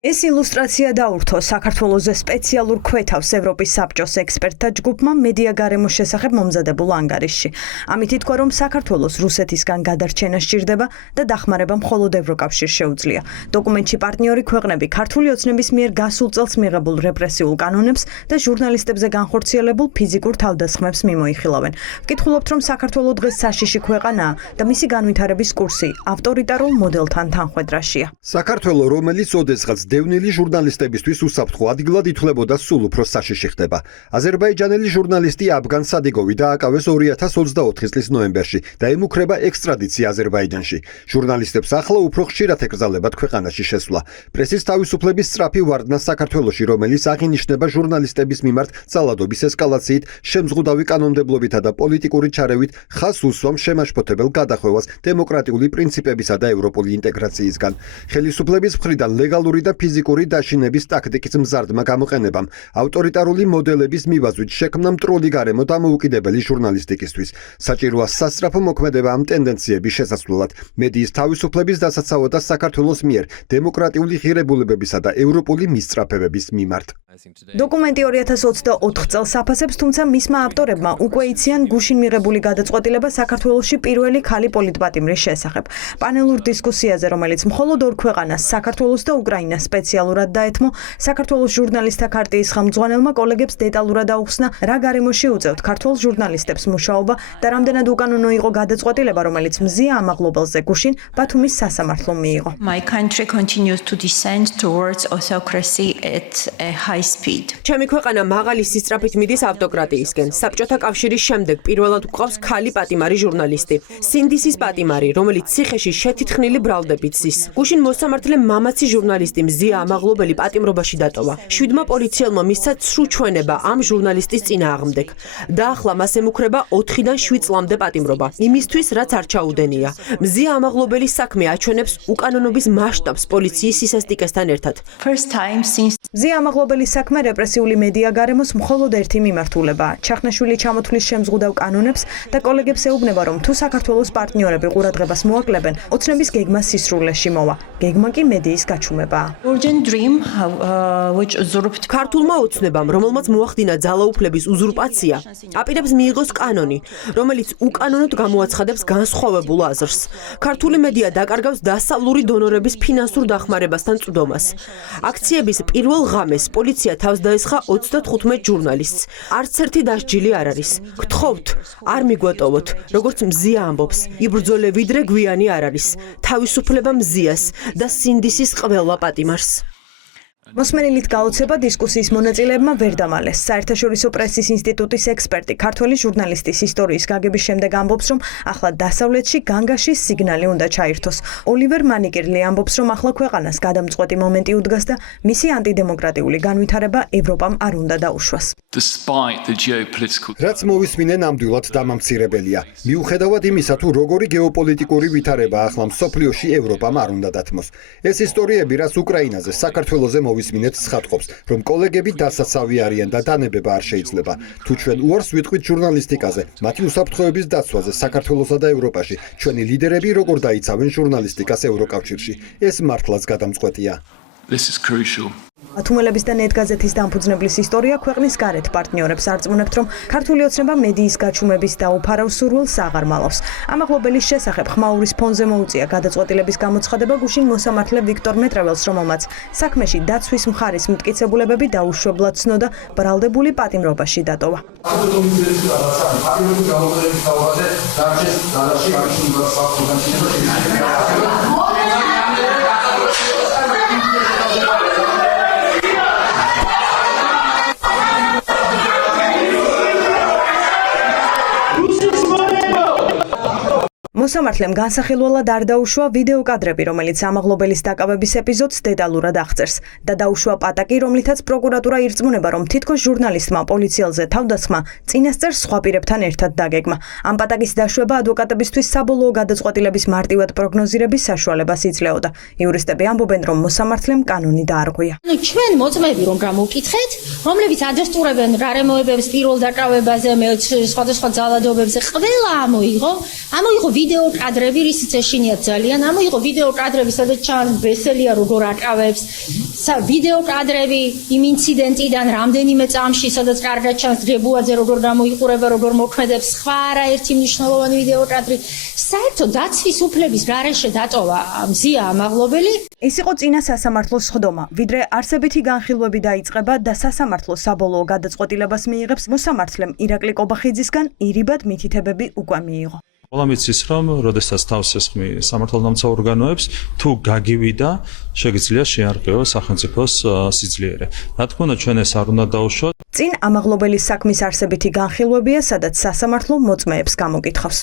ეს ილუსტრაცია დაურთო საქართველოზე სპეციალურ ქვეთავს ევროპის საბჭოს ექსპერტთა ჯგუფმა მედია გარემოს შესახებ მომზადებულ ანგარიშში. ამით ითქვა, რომ საქართველოს რუსეთისგან გადარჩენა სჭირდება და დახმარება მხოლოდ ევროკავშირს შეუძლია. დოკუმენტში პარტნიორი ქვეყნები ქართული ოცნების მიერ გასულ წელს მიღებულ რეპრესიულ კანონებს და ჟურნალისტებზე განხორციელებულ ფიზიკურ თავდასხმებს მიმოიხილავენ. ვკითხულობთ, რომ საქართველო დღეს საშიში ქვეყანაა და მისი განვითარების კურსი ავტორიტარულ მოდელთან თანხვედრაშია. საქართველო, რომელიც ოდესღაც დევნილი ჟურნალისტებისთვის უსაფრთხო ადგილად ითვლებოდა, სულ უფრო საშიში ხდება. აზერბაიჯანელი ჟურნალისტი აბგან სადიგოვი დააკავეს 2024 წლის ნოემბერში და ემუქრება ექსტრადიცია აზერბაიჯანში. ჟურნალისტებს ახლა უფრო ხშირად ეკრძალებათ ქვეყანაში შესვლა. პრესის თავისუფლების სწრაფი ვარდნა საქართველოში, რომელიც აღინიშნება ჟურნალისტების მიმართ ძალადობის ესკალაციით, შემზღუდავი კანონმდებლობითა და პოლიტიკური ჩარევით, ხაზს უსვამს შემაშფოთებელ გადახვევას დემოკრატიული პრინციპებისა და ევროპული ინტეგრაციისგან. ხელისუფლების მხრიდან ლეგალური და ფიზიკური დაშინების ტაქტიკის მზარდმა გამოყენებამ ავტორიტარული მოდელების მივაზვით შექმნა მტრული გარემო დამოუკიდებელი ჟურნალისტიკისთვის. საჭიროა სასწრაფო მოქმედება ამ ტენდენციების შესაცვლელად, მედიის თავისუფლების დასაცავად და საქართველოს მიერ დემოკრატიული ღირებულებებისა და ევროპული მისწრაფებების მიმართ. დოკუმენტი 2024 წელს აფასებს, თუმცა მისმა ავტორებმა უკვე იციან გუშინ მიღებული გადაწყვეტილება საქართველოში პირველი ქალი პოლიტპატიმრის შესახებ. პანელურ დისკუსიაზე, რომელიც მხოლოდ ორ ქვეყანას, საქართველოს და უკრაინას სპეციალურად დაეთმო, საქართველოს ჟურნალისტთა ქარტიის ხელმძღვანელმა კოლეგებს დეტალურად აუხსნა, რა გარემოში უწევთ ქართველ ჟურნალისტებს მუშაობა და რამდენად უკანონო იყო გადაწყვეტილება, რომელიც მზია ამაღლობელზე გუშინ ბათუმის სასამართლომ მიიღო. My country continues to descend towards autocracy at a high speed. ჩემი ქვეყანა მაღალი სისწრაფით მიდის ავტოკრატიისკენ. საბჭოთა კავშირის შემდეგ პირველად გვყავს ქალი პატიმარი ჟურნალისტი. სინდისის პატიმარი, რომელიც ციხეში შეთითხნილი ბრალდებით ზის. გუშინ მოსამართლე მამაცი ჟურნალისტი მზია ამაღლობელი პატიმრობაში დატოვა. 7-მა პოლიციელმა მისცა ცრუ ჩვენება ამ ჟურნალისტის წინააღმდეგ. დაახლა მას ემუქრება 4-დან 7 წლამდე პატიმრობა. იმისთვის, რაც არ ჩაუდენია. მზია ამაღლობელის საქმე აჩვენებს უკანონობის მასშტაბს პოლიციის სისასტიკესთან ერთად. First time since მზია ამაღლობელის საქმე რეპრესიული მედია გარემოს მხოლოდ ერთი მიმართულებაა. ჩახნაშვილი ჩამოთვლის შემზღუდავ კანონებს და კოლეგებს ეუბნება, რომ თუ საქართველოს პარტნიორები ყურადღებას მოაკლებენ, ოცნების გეგმა სისრულეში მოვა. გეგმა კი მედიის გაჩუმებაა. urgent dream which usurped ქართულმა ოცნებამ, რომელმაც მოახდინა ძალაუფლების უზურპაცია, აპირებს მიიღოს კანონი, რომელიც უკანონოდ გამოაცხადებს განსხვავებულ აზრს. ქართული მედია დაკარგავს დასავლური დონორების ფინანსურ დახმარებასთან წვდომას. აქციების პირველ ღამეს პოლიცია თავს დაესხა 35 ჟურნალისტს. არც ერთი დასჯილი არ არის. გთხოვთ, არ მიგვატოვოთ, როგორც მზია ამბობს. იბრძოლე ვიდრე გვიანი არ არის. თავისუფლება მზიას და სინდისის ყველა პატიმარს. მოსმენილით გაოცება დისკუსიის მონაწილეებმა ვერ დამალეს. საერთაშორისო პრესის ინსტიტუტის ექსპერტი, ქართველი ჟურნალისტის ისტორიის გაგების შემდეგ ამბობს, რომ ახლა დასავლეთში განგაშის სიგნალი უნდა ჩაირთოს. ოლივერ მანიკერლი ამბობს, რომ ახლა ქვეყანას გადამწყვეტი მომენტი უდგას და მისი ანტიდემოკრატიული განვითარება ევროპამ არ უნდა დაუშვას. რაც მოვისმინე ნამდვილად დამამცირებელია. მიუხედავად იმისა, თუ როგორი გეოპოლიტიკური ვითარება ახლა მსოფლიოში ევროპამ არ უნდა დათმოს. ეს ისტორიები, რაც უკრაინაზე, საქართველოზე მოვისმინეთ, ცხადყოფს, რომ კოლეგები დასაცავი არიან და დანებება არ შეიძლება. თუ ჩვენ უარს ვიტყვით ჟურნალისტიკაზე, მათი უსაფრთხოების დაცვაზე საქართველოსა და ევროპაში, ჩვენი ლიდერები როგორ დაიცავენ ჟურნალისტიკას ევროკავშირში, ეს მართლაც გადამწყვეტია. ათუმელების და ნეტგაზეთის დამფუძნებლის ისტორია ქვეყნის გარეთ პარტნიორებს არწმუნებთ, რომ ქართული ოცნება მედიის გაჩუმების და უფარავ სურვილს აღარ მალავს. ამაღლობელის შესახებ ხმაურის ფონზე მოუწია გადაწყვეტილების გამოცხადება გუშინ მოსამართლე ვიქტორ მეტრეველს, რომელმაც საქმეში დაცვის მხარის მტკიცებულებები დაუშვებლად ცნო და ბრალდებული პატიმრობაში დატოვა. მოსამართლემ განსახილველად არ დაუშვა ვიდეო კადრები, რომელიც ამაღლობელის დაკავების ეპიზოდს დეტალურად აღწერს და დაუშვა პატაკი, რომლითაც პროკურატურა ირწმუნება, რომ თითქოს ჟურნალისტმა პოლიციელზე თავდასხმა წინასწარ სხვა პირებთან ერთად დაგეგმა. ამ პატაკის დაშვება ადვოკატებისთვის საბოლოო გადაწყვეტილების მარტივად პროგნოზირების საშუალებას იძლეოდა. იურისტები ამბობენ, რომ მოსამართლემ კანონი დაარღვია. ჩვენ მოწმები რომ გამოვკითხეთ, რომლებიც ადასტურებენ გარემოებებს პირველ დაკავებაზე, სხვადასხვა ძალადობებზე, ყველა ამოიღო ვიდეო კადრები, რისიც ეშინიათ ძალიან, ამოიღო ვიდეო კადრები, სადაც ჩანს ბესელია როგორ აკავებს, ვიდეო კადრები იმ ინციდენტიდან რამდენიმე წამში, სადაც კარგად ჩანს გრებუაძე როგორ გამოიყურება, როგორ მოქმედებს, სხვა არაერთი მნიშვნელოვანი ვიდეო კადრი. საერთოდ დაცვის უფლების გარეშე დატოვა მზია ამაღლობელი. ეს იყო წინა სასამართლოს სხდომა, ვიდრე არსებითი განხილვები დაიწყება და სასამართლო საბოლოო გადაწყვეტილებას მიიღებს, მოსამართლემ ირაკლი კობახიძისგან ირიბად მითითებები უკვე მიიღო. ყველამ იცის, რომ როდესაც თავს ესხმი სამართალდამცავ ორგანოებს, თუ გაგივიდა, შეგიძლია შეარყიო სახელმწიფოს სიძლიერე. რა თქმა უნდა, ჩვენ ეს არ უნდა დაუშვათ. წინ ამაღლობელის საქმის არსებითი განხილვებია, სადაც სასამართლო მოწმეებს გამოკითხავს.